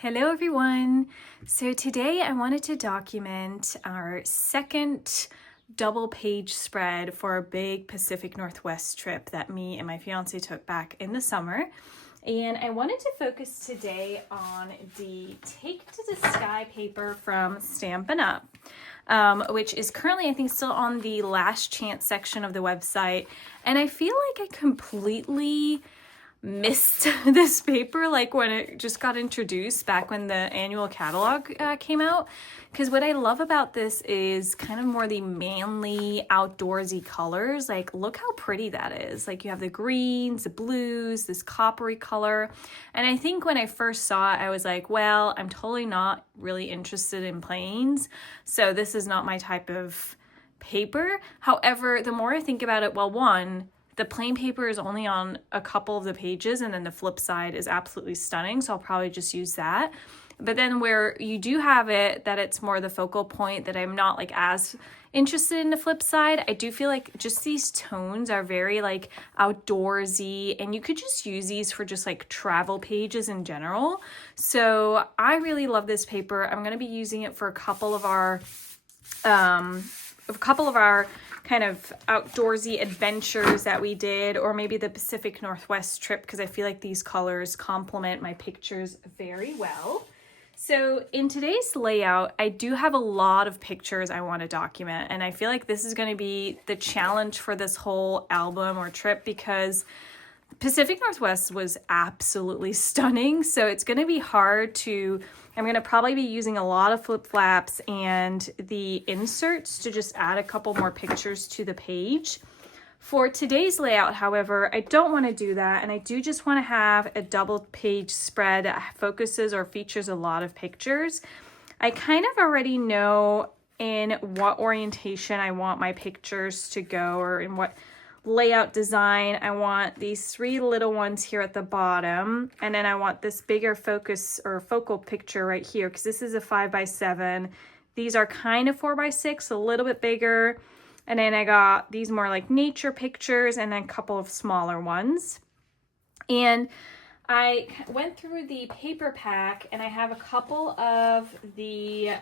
Hello everyone! So today I wanted to document our second double page spread for a big Pacific Northwest trip that me and my fiance took back in the summer. And I wanted to focus today on the Take to the Sky paper from Stampin Up, which is currently I think still on the last chance section of the website. And I feel like I completely missed this paper like when it just got introduced back when the annual catalog came out, because what I love about this is kind of more the manly outdoorsy colors. Like, look how pretty that is. Like, you have the greens, the blues, this coppery color. And I think when I first saw it, I was like, well, I'm totally not really interested in plains, so this is not my type of paper. However, the more I think about it, well, one, the plain paper is only on a couple of the pages, and then the flip side is absolutely stunning, so I'll probably just use that. But then where you do have it, that it's more the focal point, that I'm not like as interested in the flip side, I do feel like just these tones are very like outdoorsy, and you could just use these for just like travel pages in general. So I really love this paper. I'm going to be using it for a couple of our kind of outdoorsy adventures that we did, or maybe the Pacific Northwest trip, because I feel like these colors complement my pictures very well. So in today's layout, I do have a lot of pictures I want to document, and I feel like this is going to be the challenge for this whole album or trip, because Pacific Northwest was absolutely stunning. So it's going to be hard to, I'm going to probably be using a lot of flip flaps and the inserts to just add a couple more pictures to the page. For today's layout, however, I don't want to do that, and I do just want to have a double page spread that focuses or features a lot of pictures. I kind of already know in what orientation I want my pictures to go, or in what layout design. I want these three little ones here at the bottom, and then I want this bigger focus or focal picture right here, because this is a 5x7. These are kind of 4x6, a little bit bigger. And then I got these more like nature pictures, and then a couple of smaller ones. And I went through the paper pack, and I have a couple of the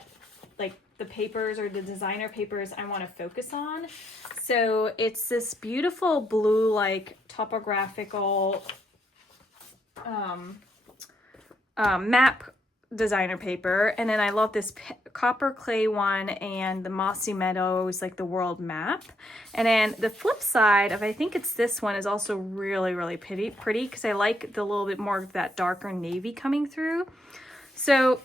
the papers or the designer papers I want to focus on. So it's this beautiful blue like topographical map designer paper, and then I love this copper clay one and the mossy meadows, like the world map. And then the flip side of, I think it's this one, is also really pretty because I like the little bit more of that darker navy coming through. So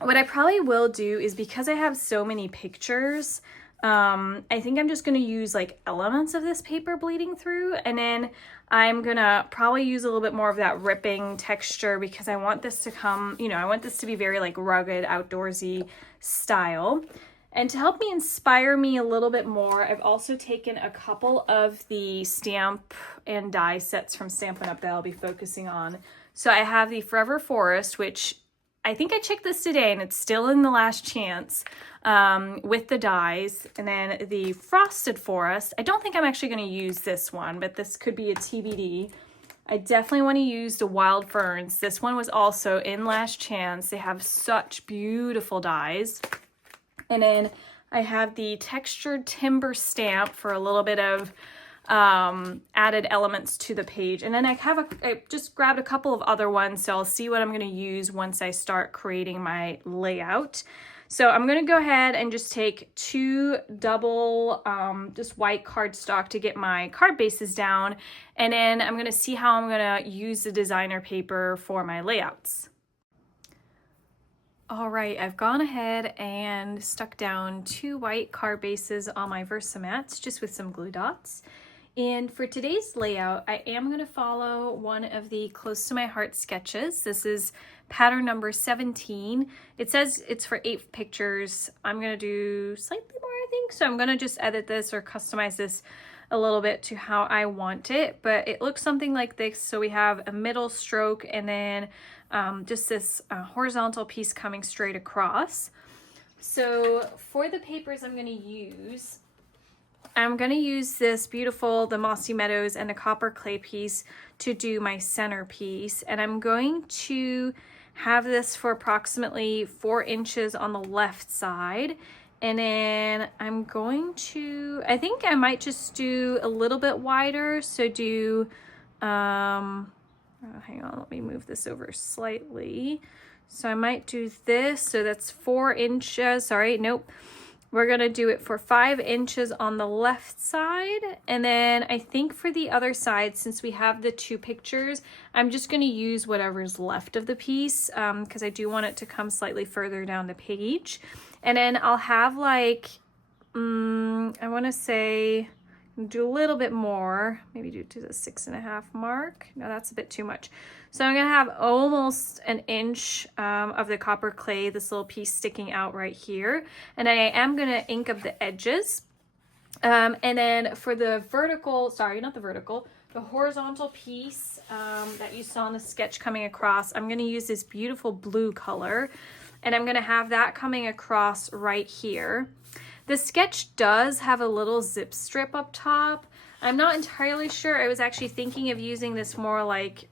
what I probably will do is, because I have so many pictures, I think I'm just going to use like elements of this paper bleeding through, and then I'm going to probably use a little bit more of that ripping texture, because I want this to come, I want this to be very like rugged, outdoorsy style. And to help me inspire me a little bit more, I've also taken a couple of the stamp and die sets from Stampin' Up that I'll be focusing on. So I have the Forever Forest, which I think I checked this today and it's still in the last chance, with the dies. And then the Frosted Forest, I don't think I'm actually going to use this one, but this could be a TBD. I definitely want to use the Wild Ferns. This one was also in last chance. They have such beautiful dies. And then I have the Textured Timber Stamp for a little bit of added elements to the page. And then I just grabbed a couple of other ones, so I'll see what I'm going to use once I start creating my layout. So I'm going to go ahead and just take two double just white cardstock to get my card bases down, and then I'm going to see how I'm going to use the designer paper for my layouts. All right, I've gone ahead and stuck down two white card bases on my Versamats just with some glue dots. And for today's layout, I am going to follow one of the Close to My Heart sketches. This is pattern number 17. It says it's for 8 pictures. I'm going to do slightly more, I think. So I'm going to just edit this or customize this a little bit to how I want it. But it looks something like this. So we have a middle stroke, and then just this horizontal piece coming straight across. So for the papers I'm going to use, I'm going to use this beautiful, the Mossy Meadows and the copper clay piece to do my centerpiece. And I'm going to have this for approximately 4 inches on the left side. And then I'm going to, I think I might just do a little bit wider. So do, hang on, let me move this over slightly. So I might do this. So that's 4 inches. Sorry, nope. We're going to do it for 5 inches on the left side. And then I think for the other side, since we have the 2 pictures, I'm just going to use whatever's left of the piece because I do want it to come slightly further down the page. And then I'll have like, I want to say, do a little bit more, maybe do to the 6.5 mark. No, that's a bit too much. So I'm going to have almost an inch of the copper clay, this little piece sticking out right here. And I am going to ink up the edges. And then for the vertical, sorry, not the vertical, the horizontal piece that you saw in the sketch coming across, I'm going to use this beautiful blue color. And I'm going to have that coming across right here. The sketch does have a little zip strip up top. I'm not entirely sure. I was actually thinking of using this more like,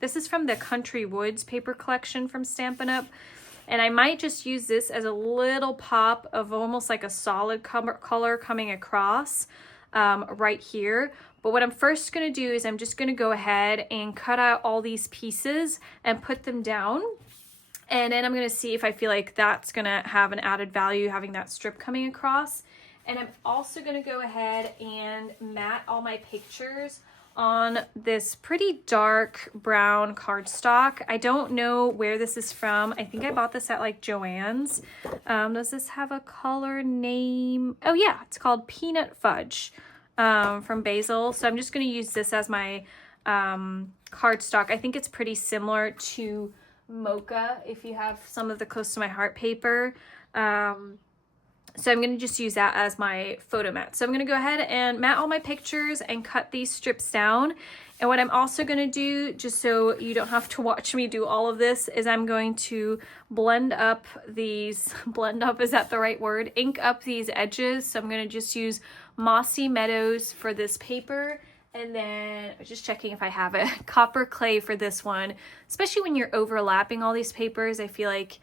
this is from the Country Woods paper collection from Stampin' Up. And I might just use this as a little pop of almost like a solid color coming across right here. But what I'm first going to do is I'm just going to go ahead and cut out all these pieces and put them down. And then I'm going to see if I feel like that's going to have an added value having that strip coming across. And I'm also going to go ahead and mat all my pictures on this pretty dark brown cardstock. I don't know where this is from. I think I bought this at like Joann's. Does this have a color name? Oh yeah, it's called Peanut Fudge from Basil. So I'm just going to use this as my cardstock. I think it's pretty similar to Mocha if you have some of the Close to My Heart paper. So I'm going to just use that as my photo mat. So I'm going to go ahead and mat all my pictures and cut these strips down. And what I'm also going to do, just so you don't have to watch me do all of this, is I'm going to blend up these, blend up, is that the right word? Ink up these edges. So I'm going to just use Mossy Meadows for this paper. And then just checking if I have it, copper clay for this one. Especially when you're overlapping all these papers, I feel like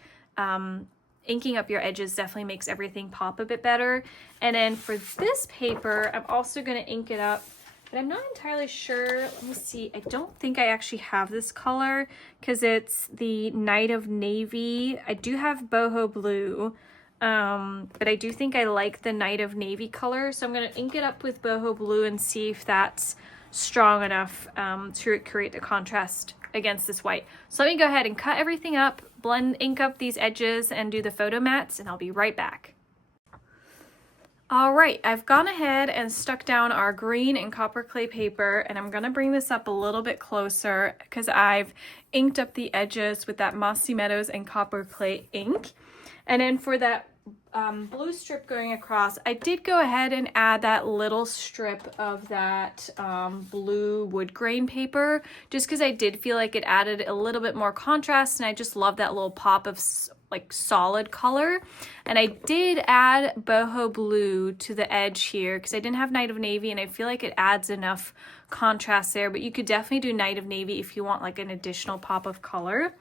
inking up your edges definitely makes everything pop a bit better. And then for this paper, I'm also going to ink it up, but I'm not entirely sure. Let me see. I don't think I actually have this color because it's the Night of Navy. I do have boho blue, but I do think I like the Night of Navy color. So I'm going to ink it up with boho blue and see if that's strong enough to create the contrast against this white. So let me go ahead and cut everything up, ink up these edges, and do the photo mats, and I'll be right back. All right, I've gone ahead and stuck down our green and copper clay paper, and I'm gonna bring this up a little bit closer because I've inked up the edges with that Mossy Meadows and copper clay ink. And then for that blue strip going across, I did go ahead and add that little strip of that blue wood grain paper just because I did feel like it added a little bit more contrast, and I just love that little pop of like solid color. And I did add boho blue to the edge here because I didn't have Night of Navy, and I feel like it adds enough contrast there, but you could definitely do Night of Navy if you want like an additional pop of color.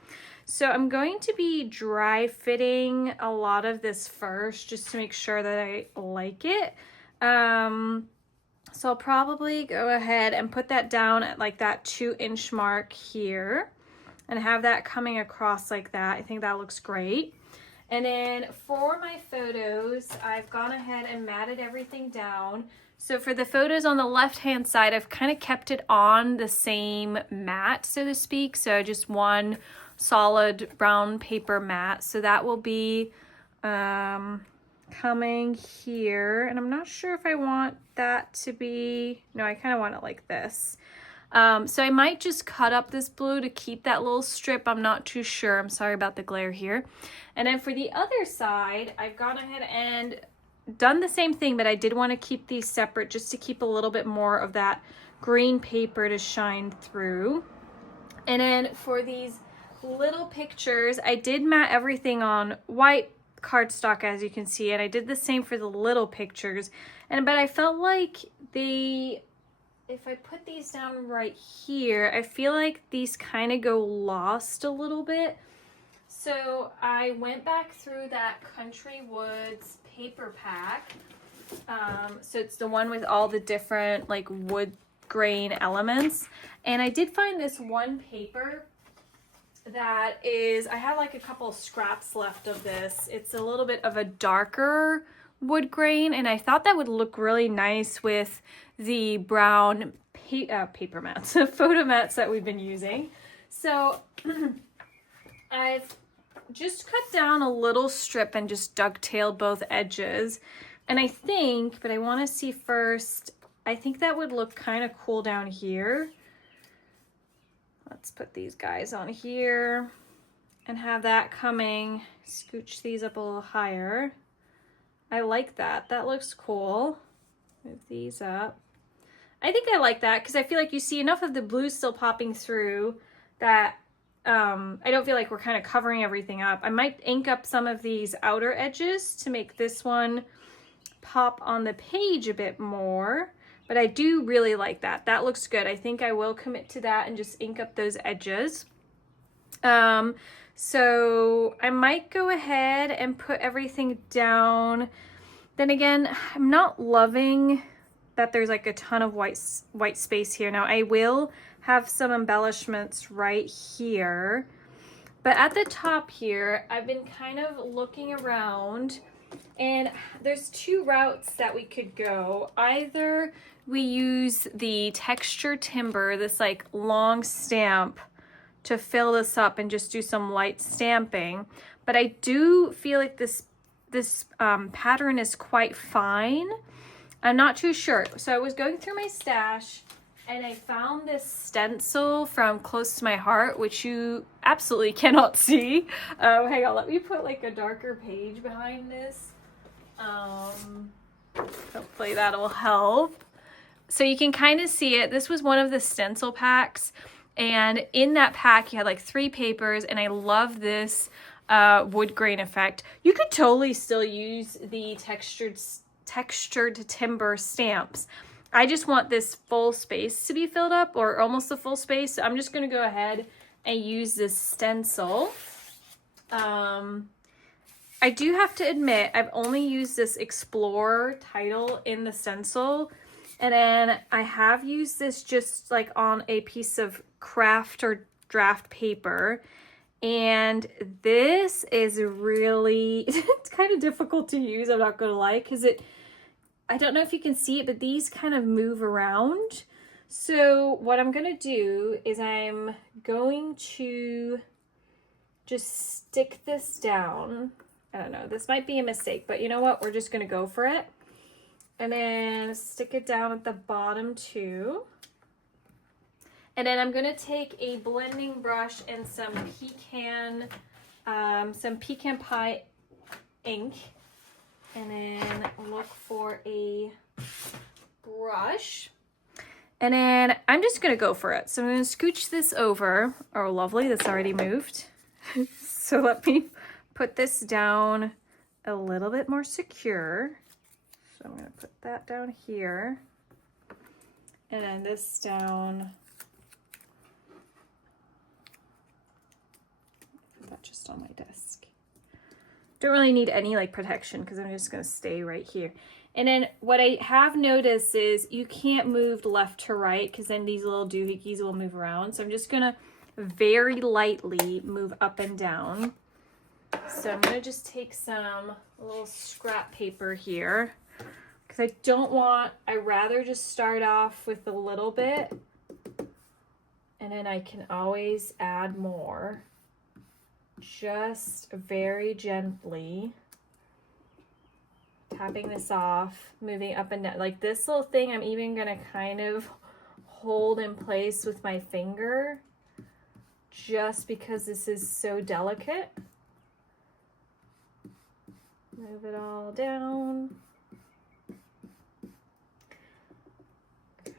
So I'm going to be dry fitting a lot of this first just to make sure that I like it. So I'll probably go ahead and put that down at like that 2-inch mark here and have that coming across like that. I think that looks great. And then for my photos, I've gone ahead and matted everything down. So for the photos on the left-hand side, I've kind of kept it on the same mat, so to speak. So just one solid brown paper mat. So that will be coming here. And I'm not sure if I want that to be, no, I kind of want it like this. So I might just cut up this blue to keep that little strip. I'm not too sure. I'm sorry about the glare here. And then for the other side, I've gone ahead and done the same thing, but I did want to keep these separate just to keep a little bit more of that green paper to shine through. And then for these little pictures, I did mat everything on white cardstock, as you can see, and I did the same for the little pictures. But I felt like if I put these down right here, I feel like these kind of go lost a little bit. So I went back through that Country Woods paper pack. So it's the one with all the different like wood grain elements. And I did find this one paper that is, I have like a couple of scraps left of this. It's a little bit of a darker wood grain, and I thought that would look really nice with the brown paper mats, photo mats that we've been using. So I've just cut down a little strip and just ducktailed both edges. And I think, but I want to see first, I think that would look kind of cool down here. Let's put these guys on here and have that coming. Scooch these up a little higher. I like that. That looks cool. Move these up. I think I like that because I feel like you see enough of the blue still popping through that I don't feel like we're kind of covering everything up. I might ink up some of these outer edges to make this one pop on the page a bit more. But I do really like that. That looks good. I think I will commit to that and just ink up those edges. So I might go ahead and put everything down. Then again, I'm not loving that there's like a ton of white space here. Now I will have some embellishments right here. But at the top here, I've been kind of looking around, and there's two routes that we could go. Either we use the texture timber, this like long stamp, to fill this up and just do some light stamping. But I do feel like this pattern is quite fine. I'm not too sure. So I was going through my stash and I found this stencil from Close to My Heart, which you absolutely cannot see. Hang on, let me put like a darker page behind this. Hopefully that'll help. So you can kind of see it. This was one of the stencil packs, and in that pack you had like 3 papers, and I love this wood grain effect. You could totally still use the textured timber stamps. I just want this full space to be filled up, or almost the full space. So I'm just going to go ahead and use this stencil. I do have to admit, I've only used this Explore title in the stencil. And then I have used this just like on a piece of craft or draft paper. And this is really, it's kind of difficult to use, I'm not going to lie, because I don't know if you can see it, but these kind of move around. So what I'm going to do is I'm going to just stick this down. I don't know, this might be a mistake, but you know what? We're just going to go for it. And then stick it down at the bottom too. And then I'm going to take a blending brush and some pecan pie ink. And then look for a brush. And then I'm just going to go for it. So I'm going to scooch this over. Oh, lovely. That's already moved. So let me put this down a little bit more secure. So I'm going to put that down here. And then this down. Put that just on my desk. Don't really need any like protection because I'm just going to stay right here. And then what I have noticed is you can't move left to right because then these little doohickeys will move around. So I'm just going to very lightly move up and down. So I'm going to just take some little scrap paper here because I'd rather just start off with a little bit and then I can always add more. Just very gently tapping this off, moving up and down. Like this little thing, I'm even gonna kind of hold in place with my finger just because this is so delicate. Move it all down.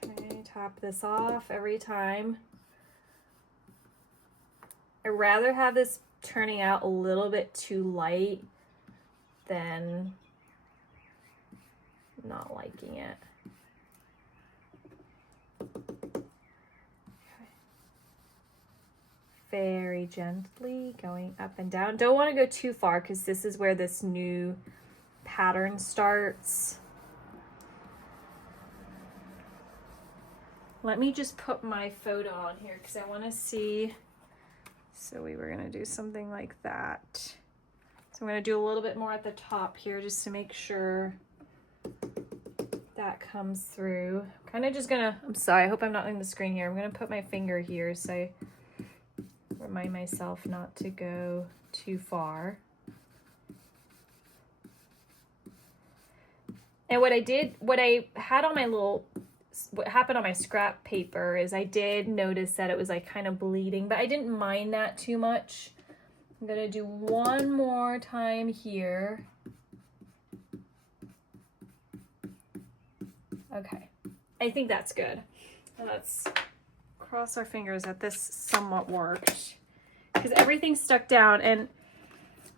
Okay, top this off every time. I'd rather have this turning out a little bit too light than not liking it. Okay. very gently going up and down. Don't want to go too far because this is where this new pattern starts. Let me just put my photo on here because I want to see. So we were going to do something like that. So I'm going to do a little bit more at the top here just to make sure that comes through. Kind of just gonna, I'm sorry, I hope I'm not on the screen here. I'm gonna put my finger here so I remind myself not to go too far. And what happened on my scrap paper is I did notice that it was like kind of bleeding, but I didn't mind that too much. I'm gonna do one more time here. Okay, I think that's good. Let's cross our fingers that this somewhat worked because everything's stuck down and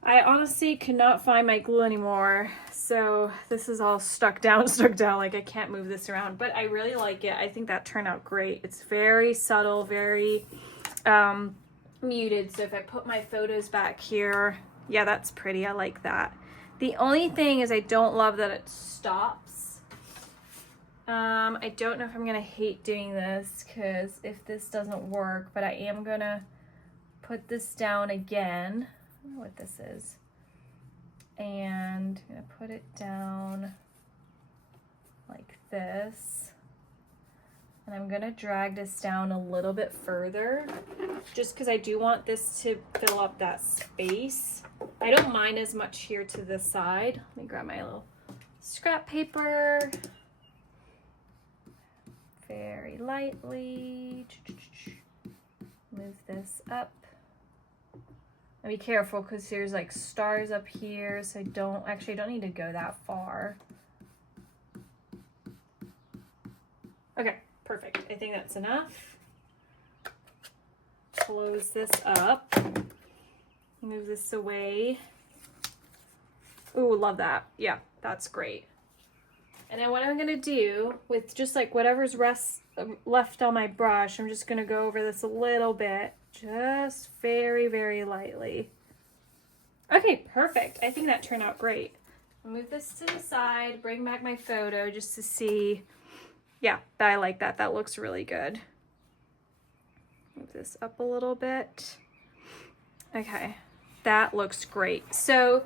I honestly could not find my glue anymore. So this is all stuck down, like I can't move this around, but I really like it. I think that turned out great. It's very subtle, very muted. So if I put my photos back here, yeah, that's pretty. I like that. The only thing is I don't love that it stops. I don't know if I'm gonna hate doing this because if this doesn't work, but I am gonna put this down again. I don't know what this is. And I'm gonna put it down like this. And I'm gonna drag this down a little bit further just because I do want this to fill up that space. I don't mind as much here to this side. Let me grab my little scrap paper. Very lightly. Move this up. And be careful because there's like stars up here, so I don't need to go that far. Okay, perfect. I think that's enough. Close this up. Move this away. Ooh, love that. Yeah, that's great. And then what I'm gonna do with just like whatever's left on my brush, I'm just gonna go over this a little bit, just very, very lightly. Okay, perfect. I think that turned out great. I'll move this to the side, bring back my photo just to see. Yeah, I like that. That looks really good. Move this up a little bit. Okay, that looks great. So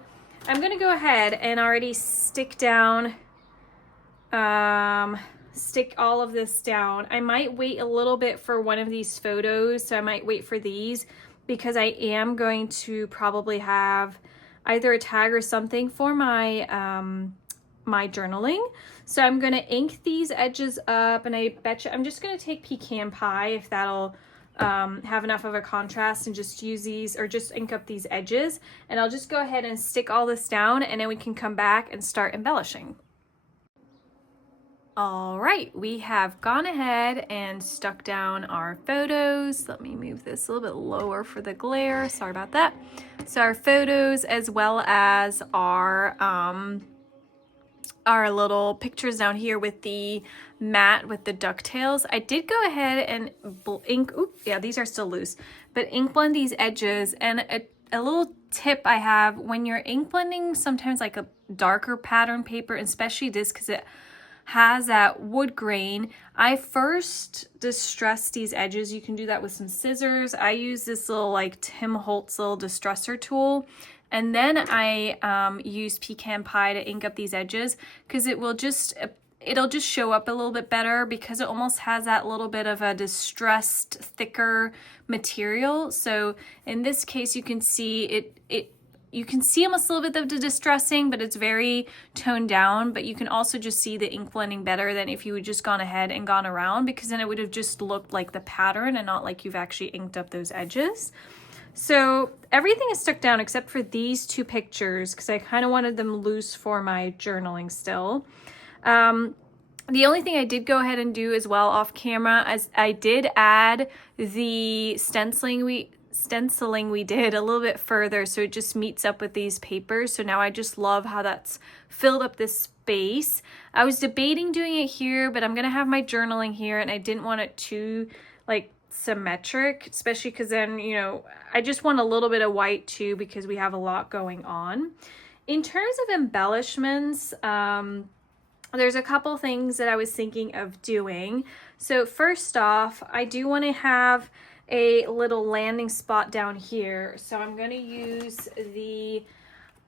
I'm gonna go ahead and already stick all of this down. I might wait a little bit for one of these photos, so I might wait for these because I am going to probably have either a tag or something for my my journaling. So I'm gonna ink these edges up, and I bet you I'm just gonna take pecan pie if that'll have enough of a contrast, and just use these or just ink up these edges, and I'll just go ahead and stick all this down, and then we can come back and start embellishing. All right, we have gone ahead and stuck down our photos. Let me move this a little bit lower for the glare. Sorry about that. So our photos, as well as our little pictures down here with the mat with the ducktails. I did go ahead and ink, yeah, these are still loose, but ink blend these edges. And a little tip I have, when you're ink blending sometimes like a darker pattern paper, especially this because it has that wood grain, I first distress these edges. You can do that with some scissors. I use this little like Tim Holtz little distressor tool, and then I use pecan pie to ink up these edges because it'll just show up a little bit better because it almost has that little bit of a distressed, thicker material. So in this case, you can see you can see almost a little bit of the distressing, but it's very toned down. But you can also just see the ink blending better than if you had just gone ahead and gone around, because then it would have just looked like the pattern and not like you've actually inked up those edges. So everything is stuck down except for these two pictures because I kind of wanted them loose for my journaling still. The only thing I did go ahead and do as well off camera is I did add the stenciling we did a little bit further, so it just meets up with these papers. So now I just love how that's filled up this space. I was debating doing it here, but I'm gonna have my journaling here, and I didn't want it too like symmetric, especially because then, you know, I just want a little bit of white too because we have a lot going on. In terms of embellishments, there's a couple things that I was thinking of doing. So first off, I do want to have a little landing spot down here. So I'm going to use the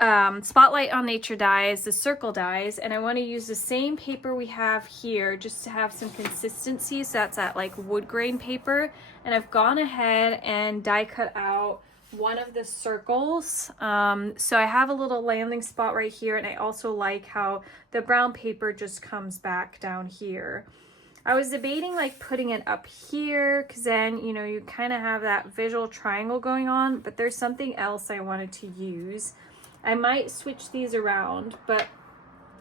Spotlight on Nature dies, the circle dies, and I want to use the same paper we have here just to have some consistency. So that's that like wood grain paper, and I've gone ahead and die cut out one of the circles. So I have a little landing spot right here, and I also like how the brown paper just comes back down here. I was debating like putting it up here because then, you know, you kind of have that visual triangle going on, but there's something else I wanted to use. I might switch these around, but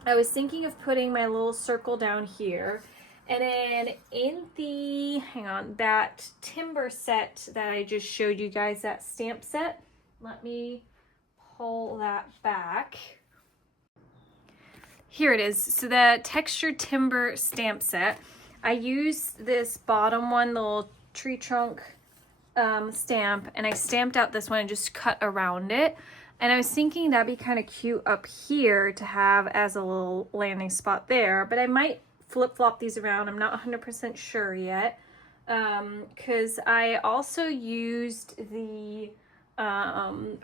I was thinking of putting my little circle down here. And then in the, hang on, that timber set that I just showed you guys, that stamp set, let me pull that back. Here it is. So the textured timber stamp set, I used this bottom one, the little tree trunk stamp, and I stamped out this one and just cut around it. And I was thinking that'd be kind of cute up here to have as a little landing spot there, but I might flip-flop these around. I'm not 100% sure yet, because I also used the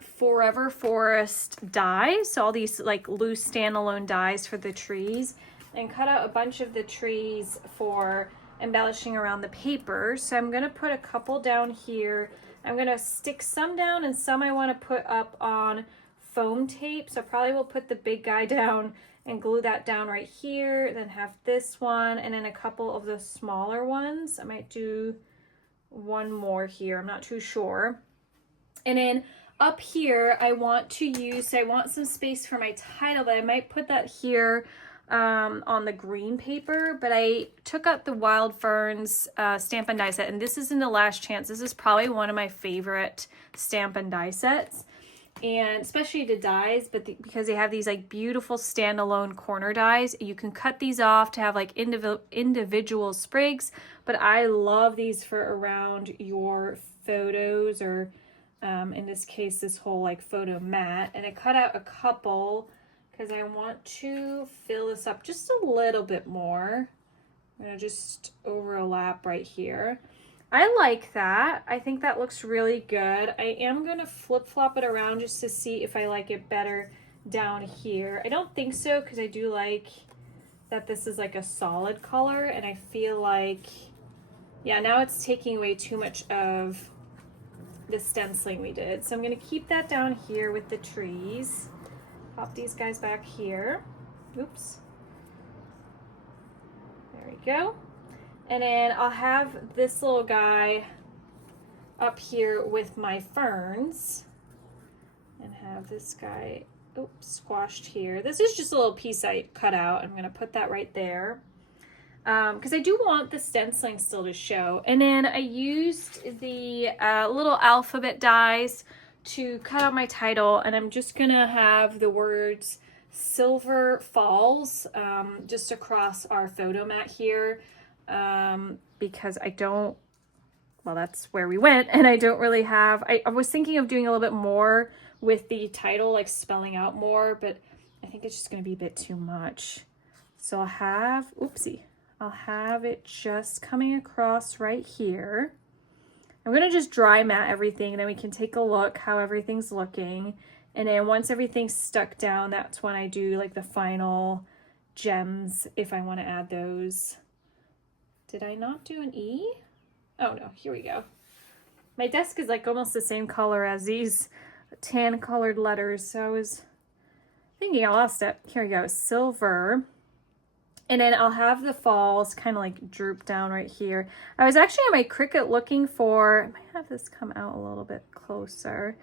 Forever Forest dies, so all these like loose standalone dies for the trees, and cut out a bunch of the trees for embellishing around the paper. So I'm going to put a couple down here. I'm going to stick some down and some I want to put up on foam tape. So I probably will put the big guy down and glue that down right here. Then have this one and then a couple of the smaller ones. I might do one more here. I'm not too sure. And then up here, I want to use, so I want some space for my title, but I might put that here on the green paper, but I took out the Wild Ferns stamp and die set, and this is in the Last Chance. This is probably one of my favorite stamp and die sets, and especially the dies, but because they have these like beautiful standalone corner dies, you can cut these off to have like individual sprigs, but I love these for around your photos, or in this case, this whole like photo mat. And I cut out a couple because I want to fill this up just a little bit more. I'm gonna just overlap right here. I like that. I think that looks really good. I am gonna flip-flop it around just to see if I like it better down here. I don't think so, because I do like that this is like a solid color, and I feel like, yeah, now it's taking away too much of the stenciling we did. So I'm gonna keep that down here with the trees. Pop these guys back here. Oops. There we go. And then I'll have this little guy up here with my ferns. And have this guy, oops, squashed here. This is just a little piece I cut out. I'm gonna put that right there. Because I do want the stenciling still to show. And then I used the little alphabet dies to cut out my title, and I'm just gonna have the words Silver Falls just across our photo mat here, because I don't, well, that's where we went, and I don't really have, I was thinking of doing a little bit more with the title, like spelling out more, but I think it's just gonna be a bit too much. So I'll have, oopsie, I'll have it just coming across right here. I'm gonna just dry mat everything, and then we can take a look how everything's looking. And then once everything's stuck down, that's when I do like the final gems, if I want to add those. Did I not do an E? Oh no, here we go. My desk is like almost the same color as these tan colored letters, so I was thinking I lost it. Here we go, silver. And then I'll have the falls kind of like droop down right here. I was actually on my Cricut looking for, I might have this come out a little bit closer.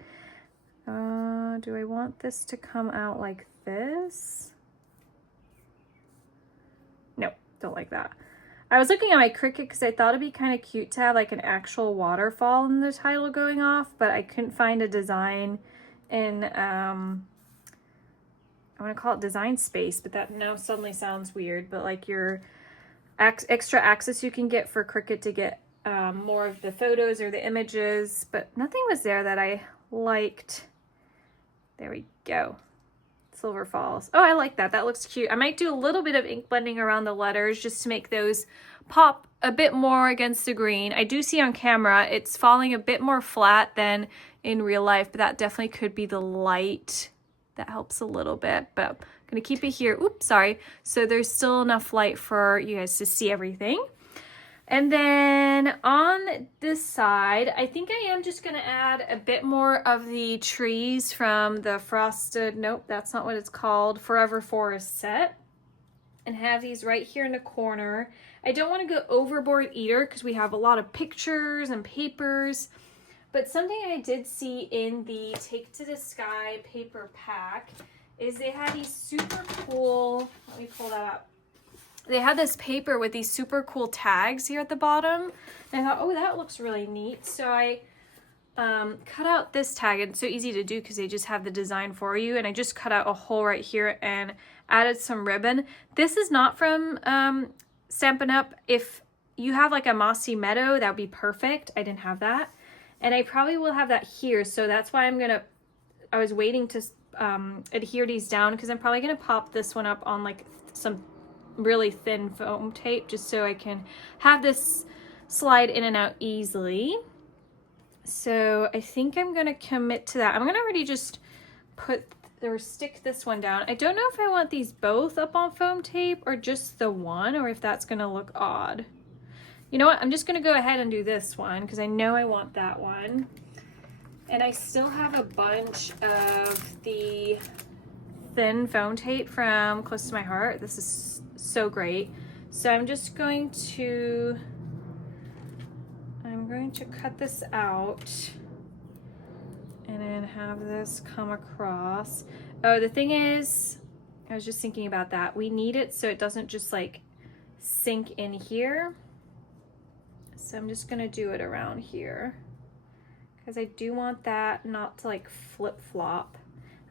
Do I want this to come out like this? No, don't like that. I was looking at my Cricut because I thought it'd be kind of cute to have like an actual waterfall in the title going off, but I couldn't find a design in, I want to call it Design Space, but that now suddenly sounds weird, but like your extra access you can get for Cricut to get more of the photos or the images, but nothing was there that I liked. There we go. Silver Falls. Oh, I like that. That looks cute. I might do a little bit of ink blending around the letters just to make those pop a bit more against the green. I do see on camera it's falling a bit more flat than in real life, but that definitely could be the light. That helps a little bit, but I'm gonna keep it here. Oops, sorry. So there's still enough light for you guys to see everything. And then on this side, I think I am just gonna add a bit more of the trees from the Frosted, nope, that's not what it's called, Forever Forest set. And have these right here in the corner. I don't wanna go overboard either because we have a lot of pictures and papers. But something I did see in the Take to the Sky paper pack is they had these super cool, let me pull that up. They had this paper with these super cool tags here at the bottom. And I thought, oh, that looks really neat. So I cut out this tag, and it's so easy to do because they just have the design for you. And I just cut out a hole right here and added some ribbon. This is not from Stampin' Up. If you have like a mossy meadow, that would be perfect. I didn't have that. And I probably will have that here. So that's why I was waiting to adhere these down because I'm probably gonna pop this one up on like some really thin foam tape just so I can have this slide in and out easily. So I think I'm gonna commit to that. I'm gonna already just put or stick this one down. I don't know if I want these both up on foam tape or just the one, or if that's gonna look odd. You know what, I'm just gonna go ahead and do this one because I know I want that one. And I still have a bunch of the thin foam tape from Close to My Heart. This is so great. So I'm going to cut this out and then have this come across. Oh, the thing is, I was just thinking about that. We need it so it doesn't just like sink in here. So I'm just gonna do it around here because I do want that not to like flip-flop.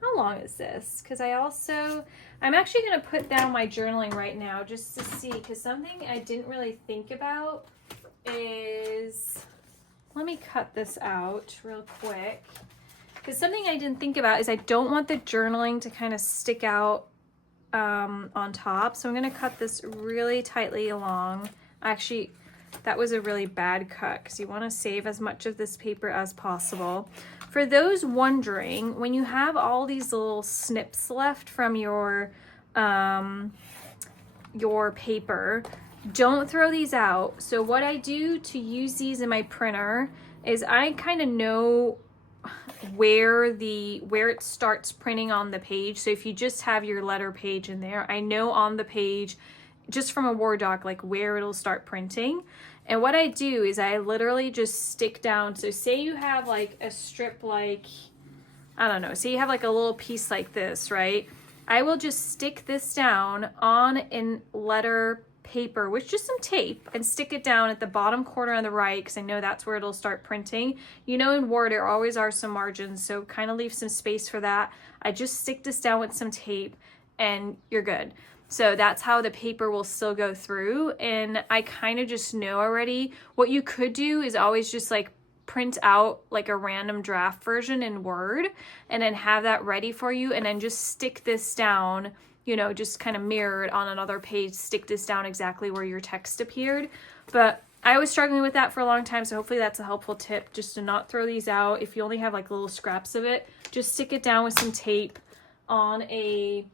How long is this? Because I'm actually going to put down my journaling right now just to see, because something I didn't really think about is, let me cut this out real quick, because something I didn't think about is I don't want the journaling to kind of stick out on top. So I'm going to cut this really tightly along. Actually, that was a really bad cut because you want to save as much of this paper as possible. For those wondering, when you have all these little snips left from your paper, don't throw these out. So what I do to use these in my printer is I kind of know where it starts printing on the page. So if you just have your letter page in there, I know on the page, just from a Word doc, like where it'll start printing. And what I do is I literally just stick down. So say you have like a strip, like, I don't know, say you have like a little piece like this, right? I will just stick this down on in letter paper with just some tape and stick it down at the bottom corner on the right because I know that's where it'll start printing. You know, in Word, there always are some margins, so kind of leave some space for that. I just stick this down with some tape and you're good. So that's how the paper will still go through. And I kind of just know already. What you could do is always just like print out like a random draft version in Word and then have that ready for you and then just stick this down, you know, just kind of mirror it on another page, stick this down exactly where your text appeared. But I was struggling with that for a long time, so hopefully that's a helpful tip, just to not throw these out. If you only have like little scraps of it, just stick it down with some tape on a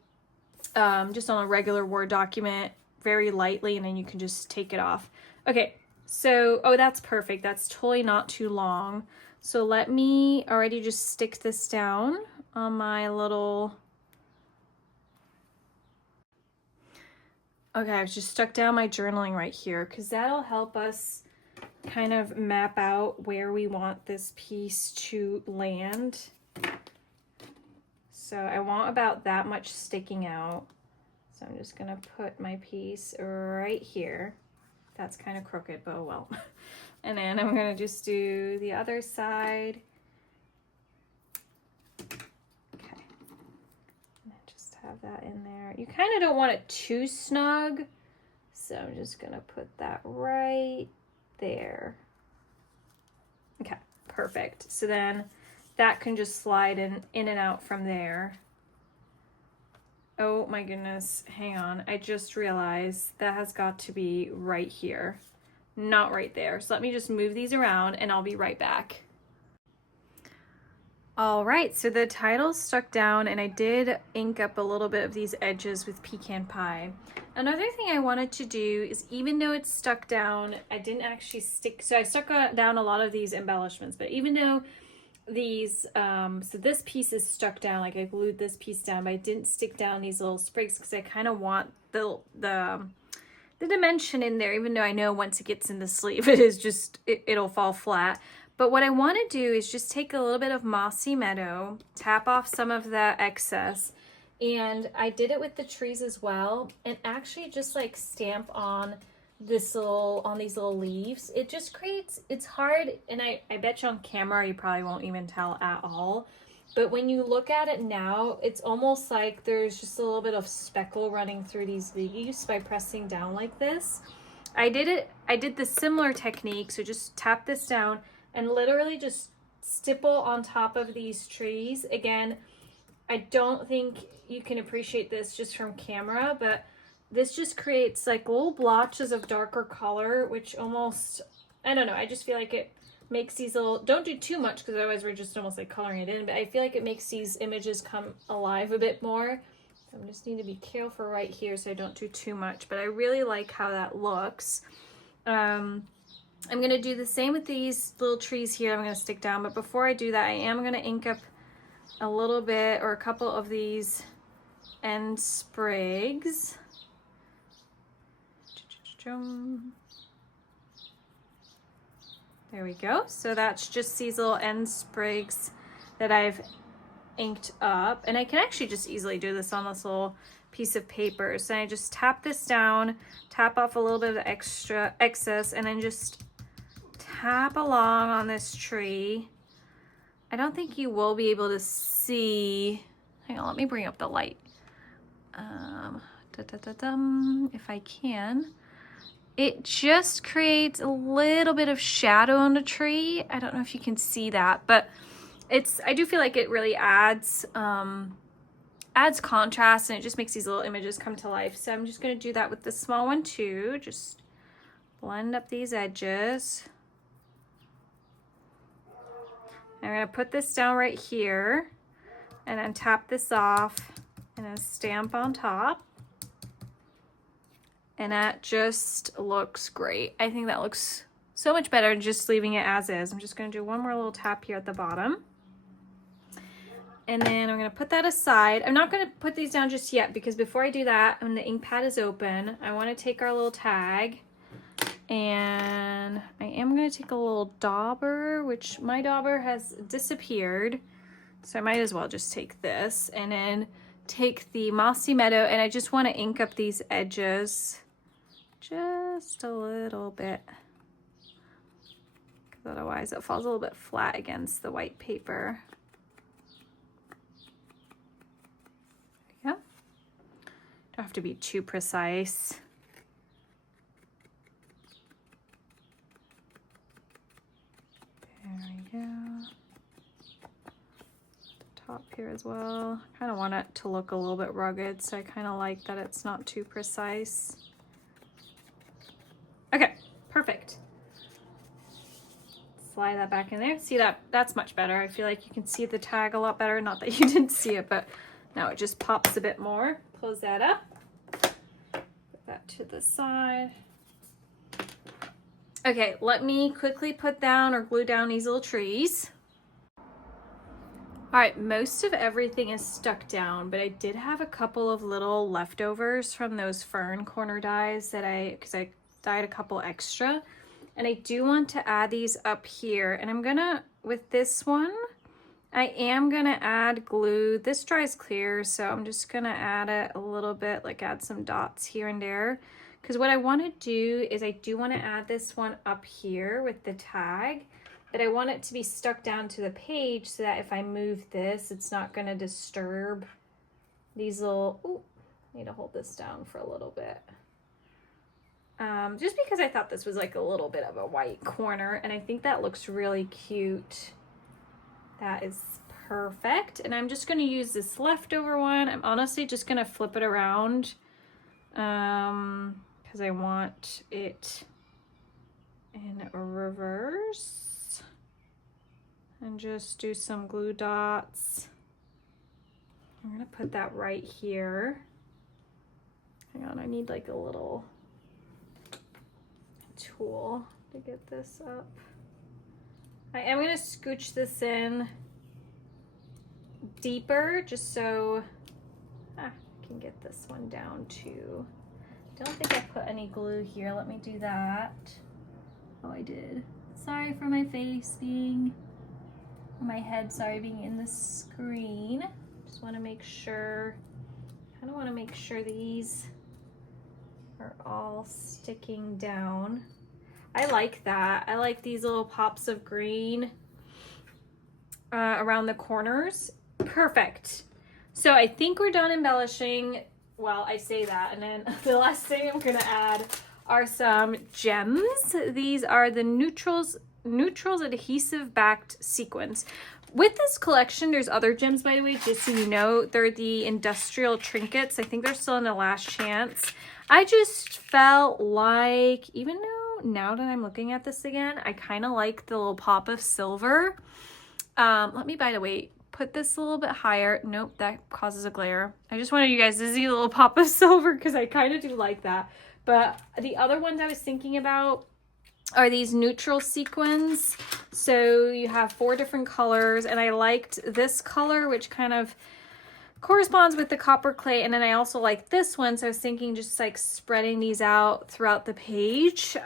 just on a regular Word document very lightly, and then you can just take it off. Okay, so, oh, that's perfect. That's totally not too long. So let me already just stick this down on my little, okay, I've just stuck down my journaling right here because that'll help us kind of map out where we want this piece to land. So I want about that much sticking out. So I'm just gonna put my piece right here. That's kind of crooked, but oh well. And then I'm gonna just do the other side. Okay. And just have that in there. You kind of don't want it too snug. So I'm just gonna put that right there. perfect. So then that can just slide in and out from there. Oh my goodness, hang on. I just realized that has got to be right here, not right there. So let me just move these around and I'll be right back. All right, so the title's stuck down and I did ink up a little bit of these edges with pecan pie. Another thing I wanted to do is, even though it's stuck down, I didn't actually stick, so I stuck down a lot of these embellishments, but even though these, so this piece is stuck down, like I glued this piece down, but I didn't stick down these little sprigs because I kind of want the dimension in there, even though I know once it gets in the sleeve, it is just, it'll fall flat. But what I want to do is just take a little bit of Mossy Meadow, tap off some of the excess, and I did it with the trees as well, and actually just like stamp on this little, on these little leaves. It just creates, it's hard, and I bet you on camera you probably won't even tell at all, but when you look at it now, it's almost like there's just a little bit of speckle running through these leaves by pressing down like this. I did the similar technique, so just tap this down and literally just stipple on top of these trees. Again, I don't think you can appreciate this just from camera, but this just creates like little blotches of darker color, which almost, I don't know, I just feel like it makes these little, don't do too much because otherwise we're just almost like coloring it in, but I feel like it makes these images come alive a bit more. I just need to be careful right here so I don't do too much, but I really like how that looks. I'm going to do the same with these little trees here. I'm going to stick down, but before I do that, I am going to ink up a little bit or a couple of these end sprigs. There we go. So that's just these little end sprigs that I've inked up, and I can actually just easily do this on this little piece of paper. So I just tap this down, tap off a little bit of the extra excess, and then just tap along on this tree. I don't think you will be able to see, hang on, let me bring up the light. If I can. It just creates a little bit of shadow on the tree. I don't know if you can see that, but I do feel like it really adds contrast, and it just makes these little images come to life. So I'm just going to do that with the small one too. Just blend up these edges. I'm going to put this down right here and then tap this off and then stamp on top. And that just looks great. I think that looks so much better than just leaving it as is. I'm just going to do one more little tap here at the bottom. And then I'm going to put that aside. I'm not going to put these down just yet because before I do that, when the ink pad is open, I want to take our little tag. And I am going to take a little dauber, which my dauber has disappeared. So I might as well just take this and then take the Mossy Meadow, and I just want to ink up these edges just a little bit, because otherwise it falls a little bit flat against the white paper. There you go. Don't have to be too precise. There we go. The top here as well. I kind of want it to look a little bit rugged, so I kind of like that it's not too precise. Okay, perfect. Slide that back in there. See that? That's much better. I feel like you can see the tag a lot better. Not that you didn't see it, but now it just pops a bit more. Close that up. Put that to the side. Okay, let me quickly put down or glue down these little trees. All right, most of everything is stuck down, but I did have a couple of little leftovers from those fern corner dies that because I dyed a couple extra, and I do want to add these up here. And I'm gonna, with this one, I am gonna add glue. This dries clear, so I'm just gonna add it a little bit, like add some dots here and there. Because what I want to do is I do want to add this one up here with the tag, but I want it to be stuck down to the page so that if I move this, it's not going to disturb these little, ooh, I need to hold this down for a little bit. just because I thought this was like a little bit of a white corner, and I think that looks really cute. That is perfect. And I'm just going to use this leftover one. I'm honestly just going to flip it around because I want it in reverse, and just do some glue dots. I'm going to put that right here. Hang on, I need like a little tool to get this up. I am going to scooch this in deeper just so I can get this one down too. Don't think I put any glue here. Let me do that. Oh, I did. Sorry for my face being, or my head, sorry, being in the screen. Just want to make sure, kind of want to make sure these are all sticking down. I like that. I like these little pops of green around the corners. Perfect. So I think we're done embellishing. Well, I say that, and then the last thing I'm gonna add are some gems. These are the neutrals adhesive backed sequins. With this collection, there's other gems, by the way, just so you know. They're the industrial trinkets. I think they're still in the last chance. I just felt like, even though now that I'm looking at this again, I kind of like the little pop of silver. Let me, by the way, put this a little bit higher. Nope, that causes a glare. I just wanted you guys to see a little pop of silver because I kind of do like that. But the other ones I was thinking about are these neutral sequins. So you have 4 different colors, and I liked this color, which kind of corresponds with the copper clay, and then I also like this one, so I was thinking just like spreading these out throughout the page.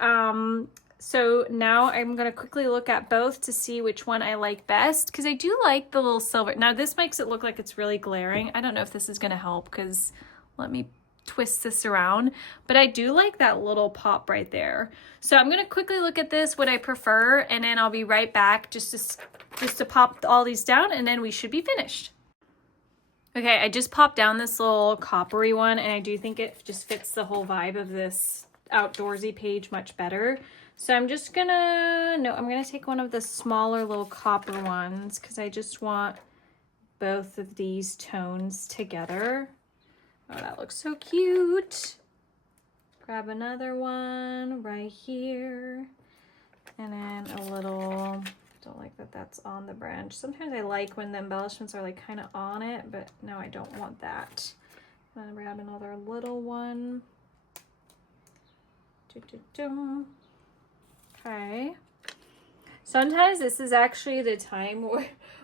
So now I'm going to quickly look at both to see which one I like best, because I do like the little silver. Now this makes it look like it's really glaring. I don't know if this is going to help, because let me twist this around, but I do like that little pop right there. So I'm going to quickly look at this, what I prefer, and then I'll be right back just to pop all these down, and then we should be finished. Okay, I just popped down this little coppery one, and I do think it just fits the whole vibe of this outdoorsy page much better. So I'm just gonna, no, I'm gonna take one of the smaller little copper ones because I just want both of these tones together. Oh, that looks so cute. Grab another one right here. And then a little, don't like that that's on the branch. Sometimes I like when the embellishments are like kind of on it, but no, I don't want that. I'm gonna grab another little one. Okay. Sometimes this is actually the time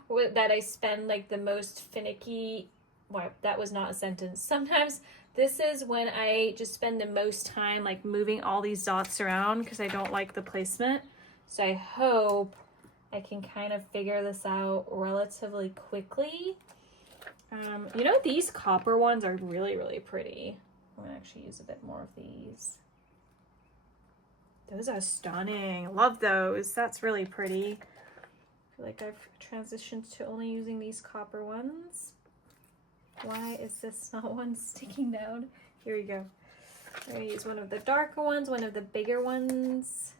where that I spend like the most finicky. Well, that was not a sentence. Sometimes this is when I just spend the most time like moving all these dots around because I don't like the placement. So I hope I can kind of figure this out relatively quickly. You know, these copper ones are really, really pretty. I'm gonna actually use a bit more of these. Those are stunning. Love those. That's really pretty. I feel like I've transitioned to only using these copper ones. Why is this not one sticking down? Here we go. I'm gonna use one of the darker ones, one of the bigger ones.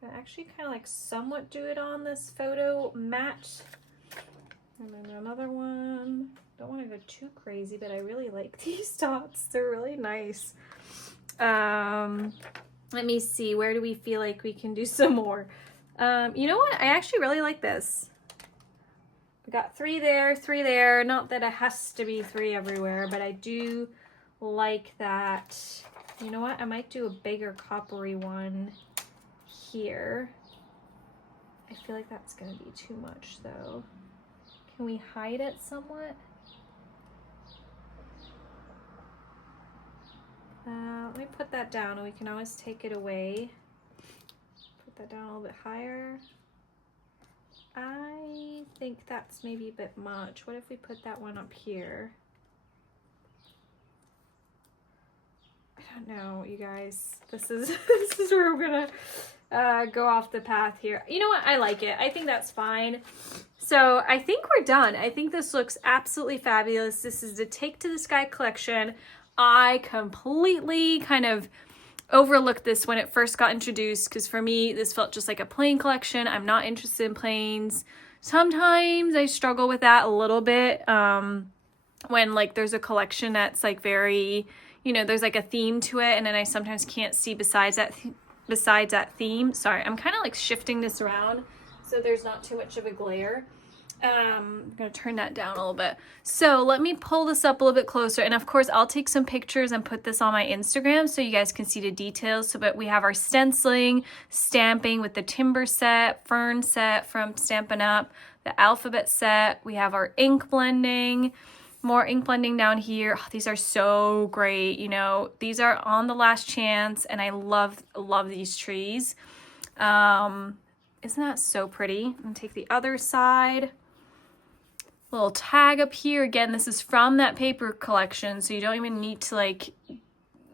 I actually kind of like somewhat do it on this photo matte. And then another one. Don't want to go too crazy, but I really like these dots. They're really nice. Let me see. Where do we feel like we can do some more? You know what? I actually really like this. We got 3 there, 3 there. Not that it has to be 3 everywhere, but I do like that. You know what? I might do a bigger coppery one here. I feel like that's going to be too much though. Can we hide it somewhat? Let me put that down and we can always take it away. Put that down a little bit higher. I think that's maybe a bit much. What if we put that one up here? I don't know, you guys. This is where we're gonna go off the path here. You know what? I like it. I think that's fine. So I think we're done. I think this looks absolutely fabulous. This is the Take to the Sky collection. I completely kind of overlooked this when it first got introduced, because for me, this felt just like a plain collection. I'm not interested in plains. Sometimes I struggle with that a little bit when like there's a collection that's like very, you know, there's like a theme to it, and then I sometimes can't see besides that theme. Sorry, I'm kind of like shifting this around so there's not too much of a glare. I'm gonna turn that down a little bit. So let me pull this up a little bit closer, and of course I'll take some pictures and put this on my Instagram so you guys can see the details. So, but we have our stenciling, stamping with the timber set, fern set from Stampin' Up, the alphabet set. We have our ink blending, more ink blending down here. Oh, these are so great. You know, these are on the last chance, and I love these trees. Isn't that so pretty? I'm gonna take the other side. Little tag up here. Again, this is from that paper collection, so you don't even need to like,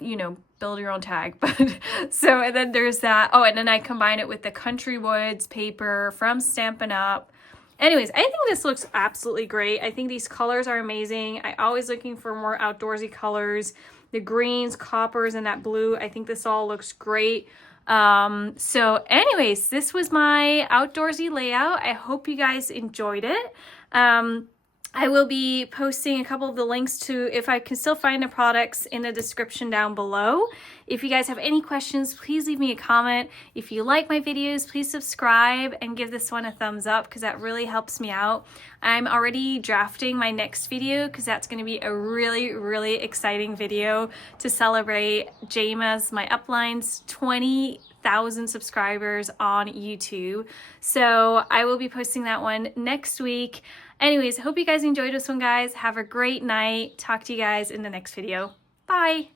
you know, build your own tag. But so, and then there's that. Oh, and then I combine it with the Country Woods paper from Stampin' Up. Anyways, I think this looks absolutely great. I think these colors are amazing. I'm always looking for more outdoorsy colors. The greens, coppers, and that blue. I think this all looks great. So anyways, this was my outdoorsy layout. I hope you guys enjoyed it. I will be posting a couple of the links to, if I can still find the products, in the description down below. If you guys have any questions, please leave me a comment. If you like my videos, please subscribe and give this one a thumbs up, because that really helps me out. I'm already drafting my next video, because that's going to be a really, really exciting video to celebrate Jama's, my upline's 20,000 subscribers on YouTube. So I will be posting that one next week. Anyways, I hope you guys enjoyed this one, guys. Have a great night. Talk to you guys in the next video. Bye.